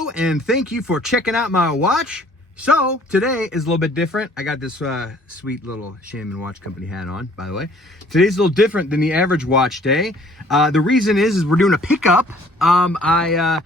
Hello, and thank you for checking out my watch. So today is a little bit different. I got this sweet little Shaman Watch Company hat on, by the way. Today's a little different than the average watch day. The reason is we're doing a pickup. I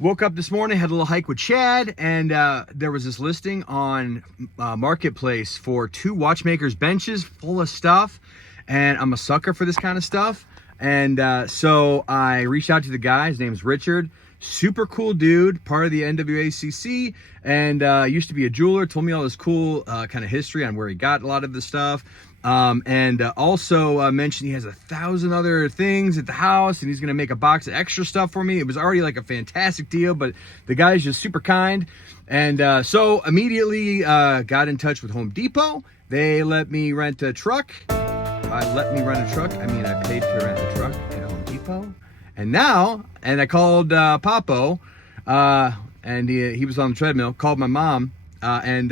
woke up this morning, had a little hike with Chad, and there was this listing on Marketplace for 2 Watchmakers benches full of stuff. And I'm a sucker for this kind of stuff. And so I reached out to the guy. His name's Richard. Super cool dude, part of the NWACC, and used to be a jeweler. Told me all this cool kind of history on where he got a lot of the stuff. And also mentioned he has 1,000 other things at the house, and he's gonna make a box of extra stuff for me. It was already like a fantastic deal, but the guy's just super kind. And so immediately got in touch with Home Depot. They let me rent a truck. By let me rent a truck, I mean I paid to rent a truck at Home Depot. And now, and I called Papo, and he was on the treadmill, called my mom, and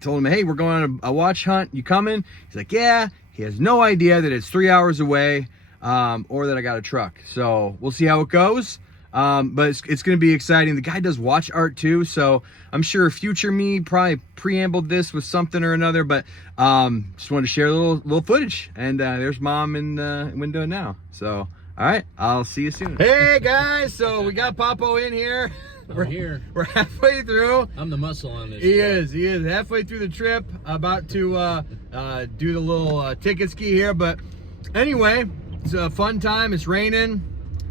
told him, hey, we're going on a watch hunt. You coming? He's like, yeah. He has no idea that it's 3 hours away, or that I got a truck. So we'll see how it goes. But it's going to be exciting. The guy does watch art too, so I'm sure future me probably preambled this with something or another, but just wanted to share a little footage. And there's mom in the window now. So, all right, I'll see you soon. Hey guys, so we got Papo in here. We're halfway through. I'm the muscle on this. He is halfway through the trip, about to do the little ticket ski here. But anyway, it's a fun time. It's raining.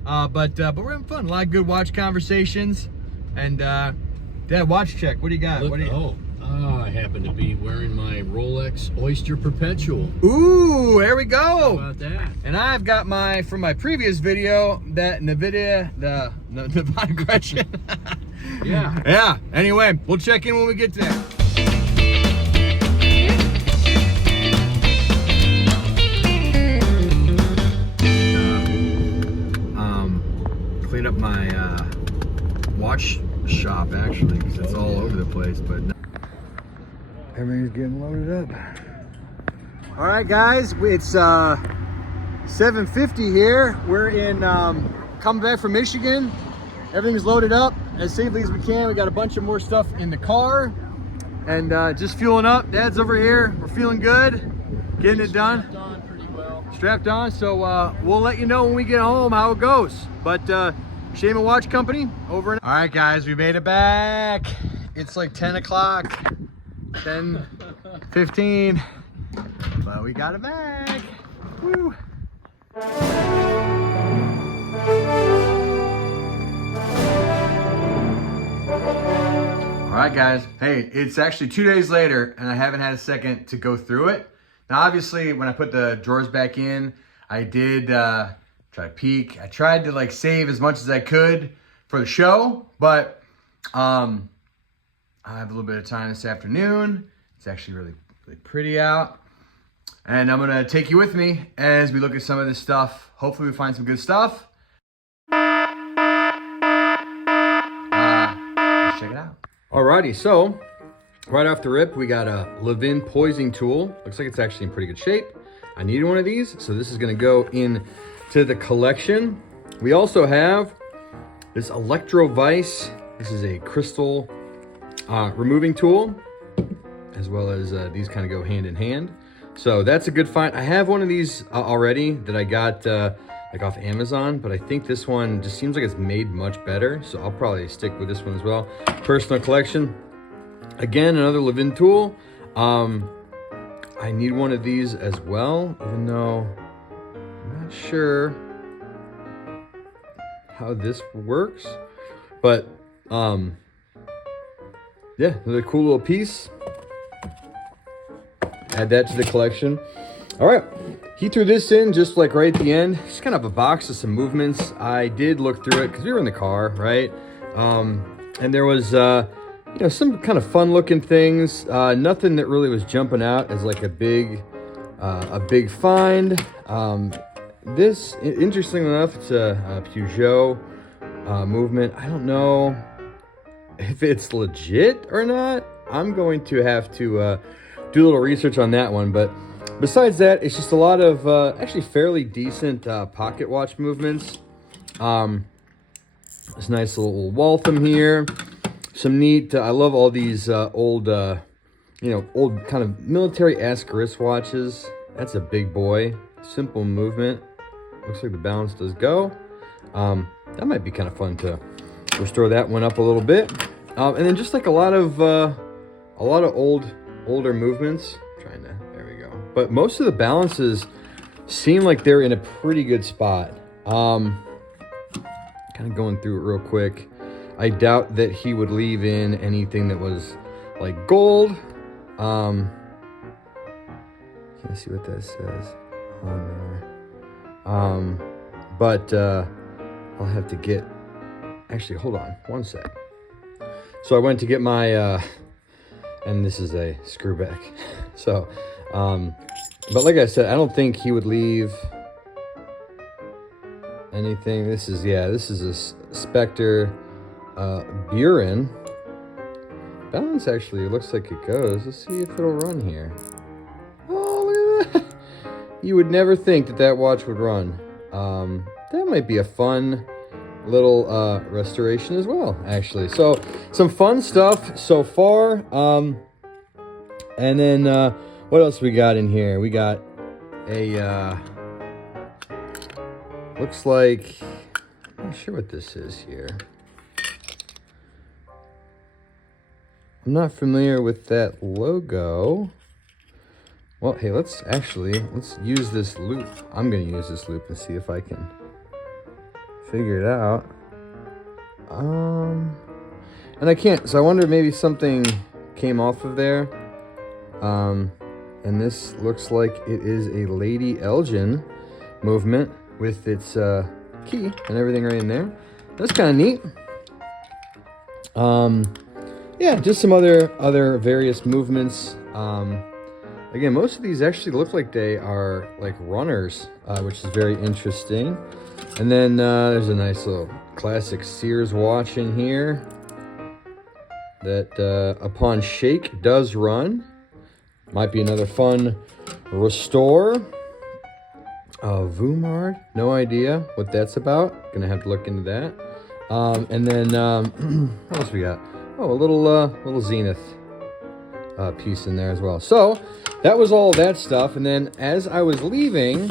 But we're having fun. A lot of good watch conversations. And Dad, watch check. What do you got? I happen to be wearing my Rolex Oyster Perpetual. Ooh, there we go. How about that? And I've got from my previous video, that NVIDIA, the Divine Gretchen. Yeah. Yeah. Anyway, we'll check in when we get there. Clean up my watch shop actually, because it's all over the place, but everything's getting loaded up. All right guys, it's 7:50 here. We're in coming back from Michigan. Everything's loaded up as safely as we can. We got a bunch of more stuff in the car, and just fueling up. Dad's over here. We're feeling good, getting it done. Strapped on, so we'll let you know when we get home how it goes. But Shaman Watch Company over in. All right guys, we made it back. It's like 10 o'clock, 10:15, but we got it back. Woo. All right guys, hey, it's actually 2 days later and I haven't had a second to go through it. Now, obviously, when I put the drawers back in, I did try to peek. I tried to like save as much as I could for the show, but I have a little bit of time this afternoon. It's actually really pretty out. And I'm gonna take you with me as we look at some of this stuff. Hopefully we find some good stuff. Let's check it out. Alrighty, so right off the rip, we got a Levin poising tool. Looks like it's actually in pretty good shape. I needed one of these, so this is gonna go in to the collection. We also have this Electro Vice. This is a crystal removing tool, as well as these kind of go hand in hand. So that's a good find. I have one of these already that I got like off Amazon, but I think this one just seems like it's made much better. So I'll probably stick with this one as well. Personal collection. Again, another Levin tool. I need one of these as well, even though I'm not sure how this works. But yeah, another cool little piece. Add that to the collection. All right, he threw this in just like right at the end. Just kind of a box of some movements. I did look through it because we were in the car, right? And there was you know, some kind of fun looking things. Nothing that really was jumping out as like a big find. This, interestingly enough, it's a Peugeot movement. I don't know if it's legit or not. I'm going to have to do a little research on that one. But besides that, it's just a lot of actually fairly decent pocket watch movements. This nice little Waltham here. some neat, I love all these old, old kind of military-esque wristwatches. That's a big boy. Simple movement. Looks like the balance does go. That might be kind of fun to restore that one up a little bit. And then just like a lot of older movements. There we go. But most of the balances seem like they're in a pretty good spot. Kind of going through it real quick. I doubt that he would leave in anything that was like gold. Can't see what that says on there. But I'll have to get, actually, hold on one sec. So I went to get my, and this is a screw back. So, but like I said, I don't think he would leave anything. This is a Spectre Buren. Balance actually looks like it goes. Let's see if it'll run here. Oh, look at that. You would never think that that watch would run. That might be a fun little restoration as well, actually. So some fun stuff so far. And then what else we got in here? We got a looks like, I'm not sure what this is here. I'm not familiar with that logo. Well, hey, let's use this loop. I'm gonna use this loop and see if I can figure it out. And I can't, so I wonder if maybe something came off of there. And this looks like it is a Lady Elgin movement with its key and everything right in there. That's kind of neat. Yeah, just some other various movements. Again, most of these actually look like they are like runners, which is very interesting. And then there's a nice little classic Sears watch in here that upon shake does run. Might be another fun restore. Vumard, no idea what that's about. Gonna have to look into that. And then what else we got? Oh, a little Zenith piece in there as well. So that was all that stuff. And then as I was leaving,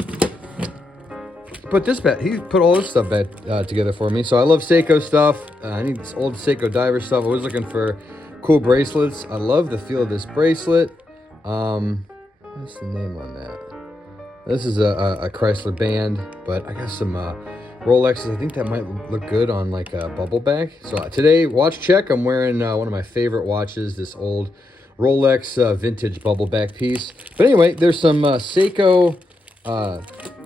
he put all this stuff back together for me. So I love Seiko stuff. I need this old Seiko diver stuff. I was looking for cool bracelets. I love the feel of this bracelet. What's the name on that? This is a Chrysler band, but I got some Rolexes. I think that might look good on like a bubble bag. So today, watch check. I'm wearing one of my favorite watches, this old Rolex vintage bubble back piece. But anyway, there's some Seiko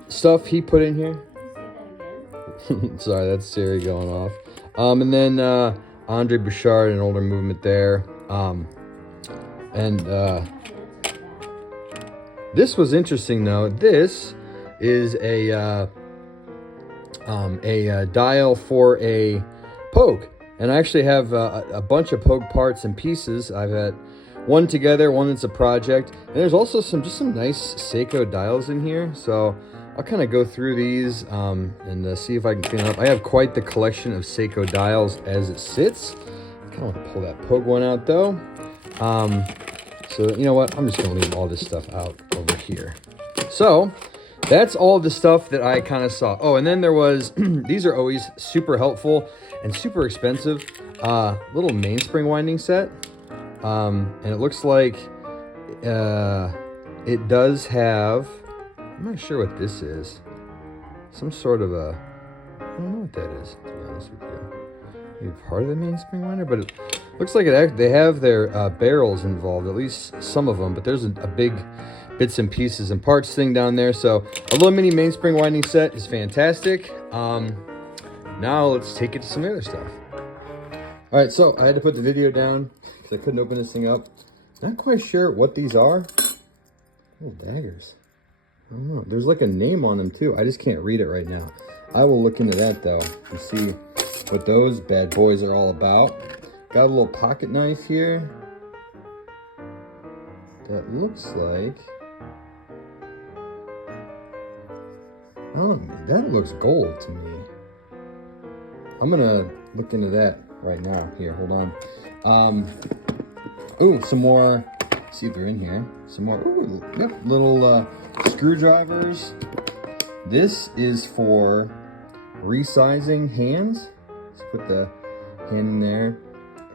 stuff he put in here. Sorry, that's Siri going off. And then Andre Bouchard, an older movement there. This was interesting though. This is a dial for a Pogue, and I actually have a bunch of Pogue parts and pieces. I've had one together, one that's a project, and there's also some nice Seiko dials in here. So I'll kind of go through these and see if I can clean it up. I have quite the collection of Seiko dials as it sits. I kind of want to pull that Pogue one out though. So you know what? I'm just going to leave all this stuff out over here. So that's all the stuff that I kind of saw. Oh, and then there was, these are always super helpful and super expensive. Little mainspring winding set. And it looks like it does have, I'm not sure what this is. Some sort of a, I don't know what that is, to be honest with you. Maybe part of the mainspring winder, but it looks like they have their barrels involved, at least some of them, but there's a big bits and pieces and parts thing down there. So a little mini mainspring winding set is fantastic. Now let's take it to some other stuff. All right, so I had to put the video down because I couldn't open this thing up. Not quite sure what these are. Oh, daggers. I don't know. There's like a name on them too. I just can't read it right now. I will look into that though and see what those bad boys are all about. Got a little pocket knife here. That looks like, oh, that looks gold to me. I'm gonna look into that right now. Here, hold on. Ooh, some more. See if they're in here. Some more. Ooh, yep, little screwdrivers. This is for resizing hands. Just put the hand in there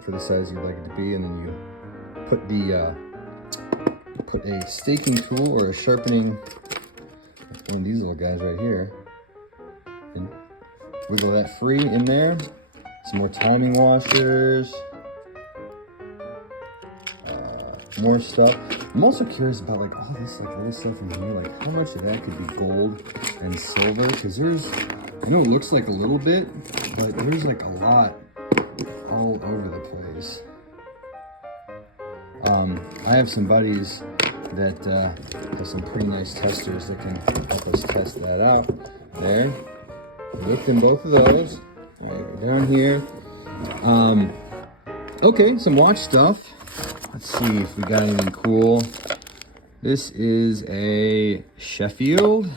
for the size you'd like it to be, and then you put the put a staking tool or a sharpening. That's one of these little guys right here, and wiggle that free in there. Some more timing washers. More stuff. I'm also curious about like all this like little stuff in here, like how much of that could be gold and silver, because there's, I know it looks like a little bit, but there's like a lot all over the place. I have some buddies that have some pretty nice testers that can help us test that out. There, lifting both of those. All right, we're down here. Okay, some watch stuff. Let's see if we got anything cool. This is a Sheffield.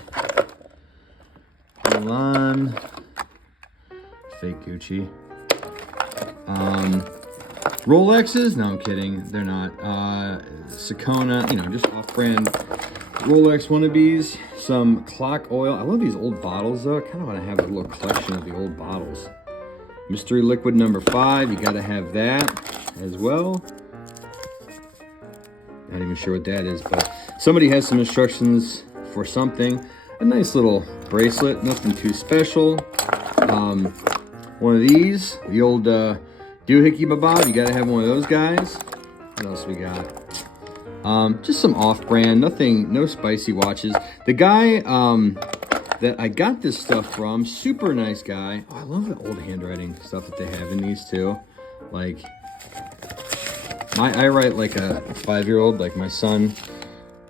Hold on. Fake Gucci. Rolexes? No, I'm kidding. They're not. Sakona, you know, just off-brand Rolex wannabes. Some clock oil. I love these old bottles though. I kind of want to have a little collection of the old bottles. Mystery liquid number 5. You got to have that as well. Not even sure what that is, but somebody has some instructions for something. A nice little bracelet, nothing too special. One of these, the old doohickey bob. You gotta have one of those guys. What else we got? Just some off-brand, nothing, no spicy watches. The guy that I got this stuff from, super nice guy. Oh, I love the old handwriting stuff that they have in these too. Like, I write like a 5-year-old, like my son,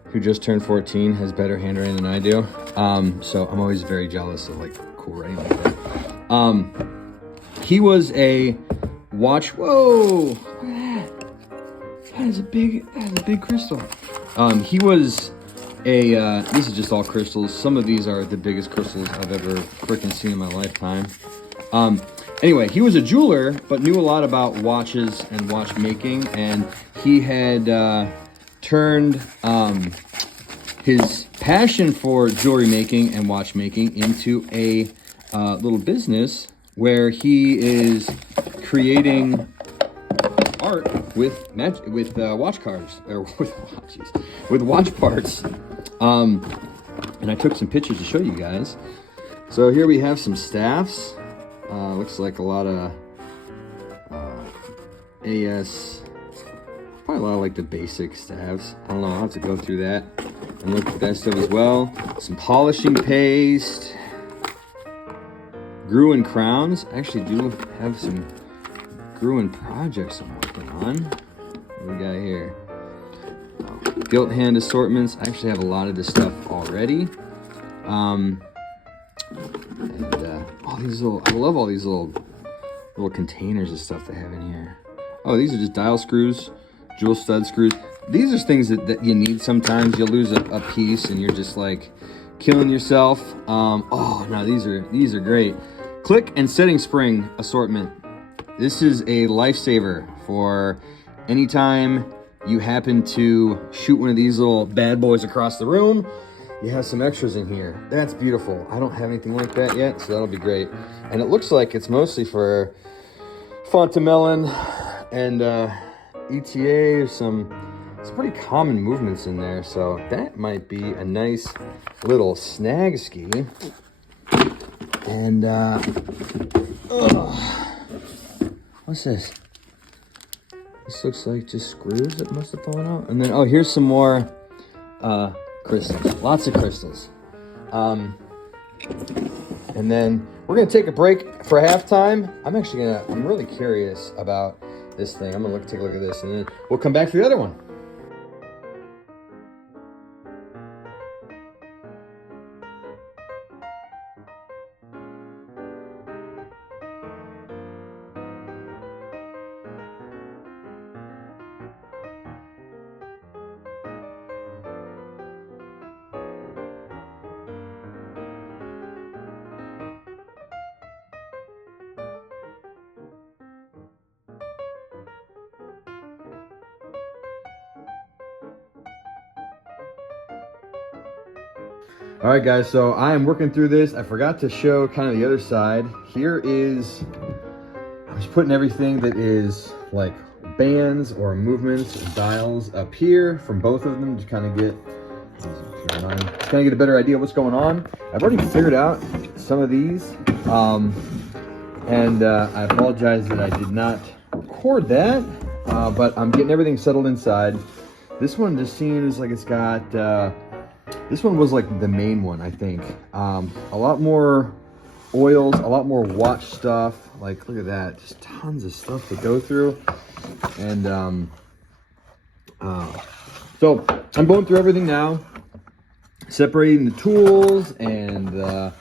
who just turned 14, has better handwriting than I do. So I'm always very jealous of like cool writing like that. He was a watch. Whoa! Look at that. That is a big crystal. He was a. This is just all crystals. Some of these are the biggest crystals I've ever freaking seen in my lifetime. Anyway, he was a jeweler, but knew a lot about watches and watchmaking, and he had turned his passion for jewelry making and watchmaking into a little business where he is creating art with watch cards, or with watch parts. And I took some pictures to show you guys. So here we have some staffs. Looks like a lot of AS, probably a lot of like the basic staffs. I don't know, I'll have to go through that and look at that stuff as well. Some polishing paste, Gruen crowns. I actually do have some Gruen projects I'm working on. What do we got here? Gilt hand assortments. I actually have a lot of this stuff already. All these little, I love all these little containers of stuff they have in here. Oh, these are just dial screws, jewel stud screws. These are things that you need sometimes. You'll lose a piece and you're just like killing yourself. Oh, no, these are great. Click and setting spring assortment. This is a lifesaver for anytime you happen to shoot one of these little bad boys across the room. You have some extras in here. That's beautiful. I don't have anything like that yet, so that'll be great. And it looks like it's mostly for Fontamelon and ETA, or some pretty common movements in there. So that might be a nice little snag ski. And what's this? This looks like just screws that must have fallen out. And then, oh, here's some more crystals. Lots of crystals. And then we're gonna take a break for halftime. I'm really curious about this thing. I'm gonna take a look at this, and then we'll come back for the other one. All right, guys, so I am working through this. I forgot to show kind of the other side. Here is, I'm just putting everything that is like bands or movements, dials up here from both of them to kind of get, a better idea of what's going on. I've already figured out some of these, and I apologize that I did not record that, but I'm getting everything settled inside. This one just seems like it's got, this one was like the main one, I think. A lot more oils, a lot more watch stuff. Like, look at that, just tons of stuff to go through. And so I'm going through everything now, separating the tools and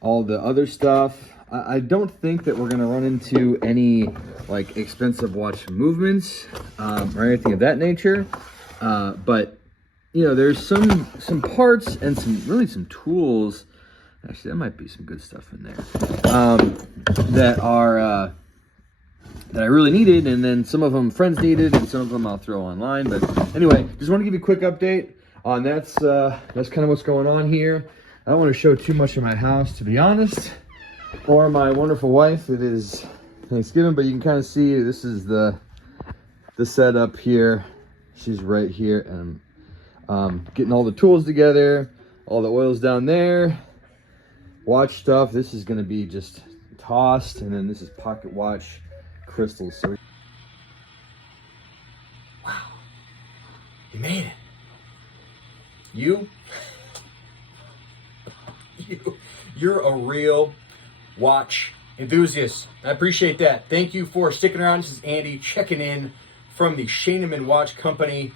all the other stuff. I don't think that we're gonna run into any like expensive watch movements or anything of that nature. But you know, there's some parts and some tools. Actually, there might be some good stuff in there that are that I really needed, and then some of them friends needed, and some of them I'll throw online. But anyway, just want to give you a quick update on that's kind of what's going on here. I don't want to show too much of my house, to be honest, or my wonderful wife. It is Thanksgiving, but you can kind of see this is the setup here. She's right here, and getting all the tools together, all the oils down there, watch stuff. This is going to be just tossed, and then this is pocket watch crystals. So, wow, you made it. You're a real watch enthusiast. I appreciate that. Thank you for sticking around. This is Andy checking in from the Shaneman Watch Company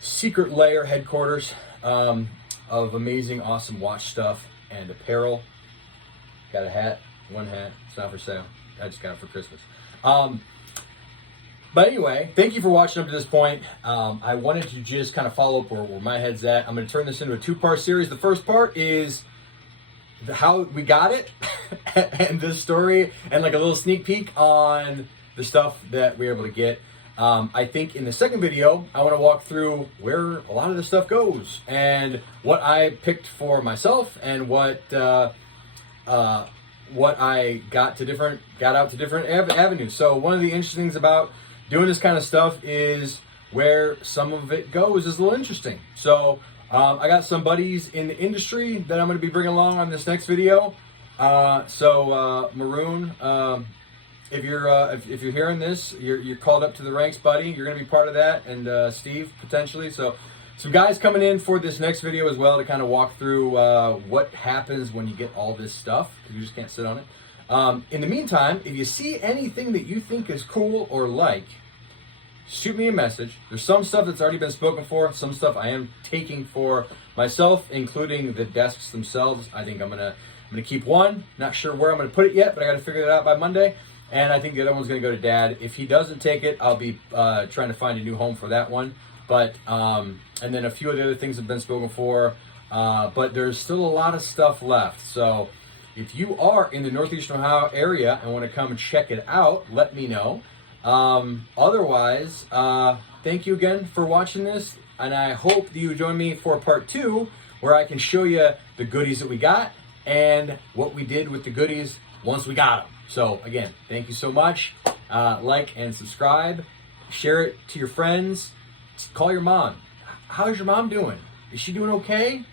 secret layer headquarters of amazing, awesome watch stuff and apparel. Got a hat, one hat. It's not for sale. I just got it for Christmas. But anyway, thank you for watching up to this point. I wanted to just kind of follow up where my head's at. I'm going to turn this into a two-part series. The first part is how we got it and the story and like a little sneak peek on the stuff that we were able to get. I think in the second video, I want to walk through where a lot of this stuff goes and what I picked for myself and what I got out to different avenues. So one of the interesting things about doing this kind of stuff is where some of it goes is a little interesting. So I got some buddies in the industry that I'm going to be bringing along on this next video. Maroon, if you're hearing this, you're called up to the ranks, buddy. You're going to be part of that, and Steve potentially. So some guys coming in for this next video as well to kind of walk through what happens when you get all this stuff, because you just can't sit on it. In the meantime, if you see anything that you think is cool or like, shoot me a message. There's some stuff that's already been spoken for, some stuff I am taking for myself, including the desks themselves. I think I'm gonna keep one. Not sure where I'm gonna put it yet, but I gotta figure that out by Monday. And I think the other one's gonna go to Dad. If he doesn't take it, I'll be trying to find a new home for that one. But and then a few of the other things have been spoken for, but there's still a lot of stuff left. So if you are in the Northeastern Ohio area and want to come and check it out, let me know. Otherwise, thank you again for watching this, and I hope that you join me for part 2, where I can show you the goodies that we got and what we did with the goodies once we got them. So again, thank you so much. Like and subscribe, share it to your friends, call your mom. How's your mom doing? Is she doing okay?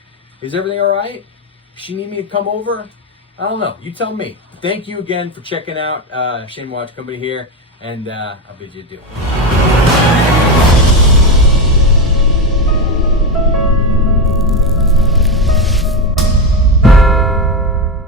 Is everything all right? Does she need me to come over? I don't know. You tell me. Thank you again for checking out Shaneman Watch Company here, and I'll bid you adieu.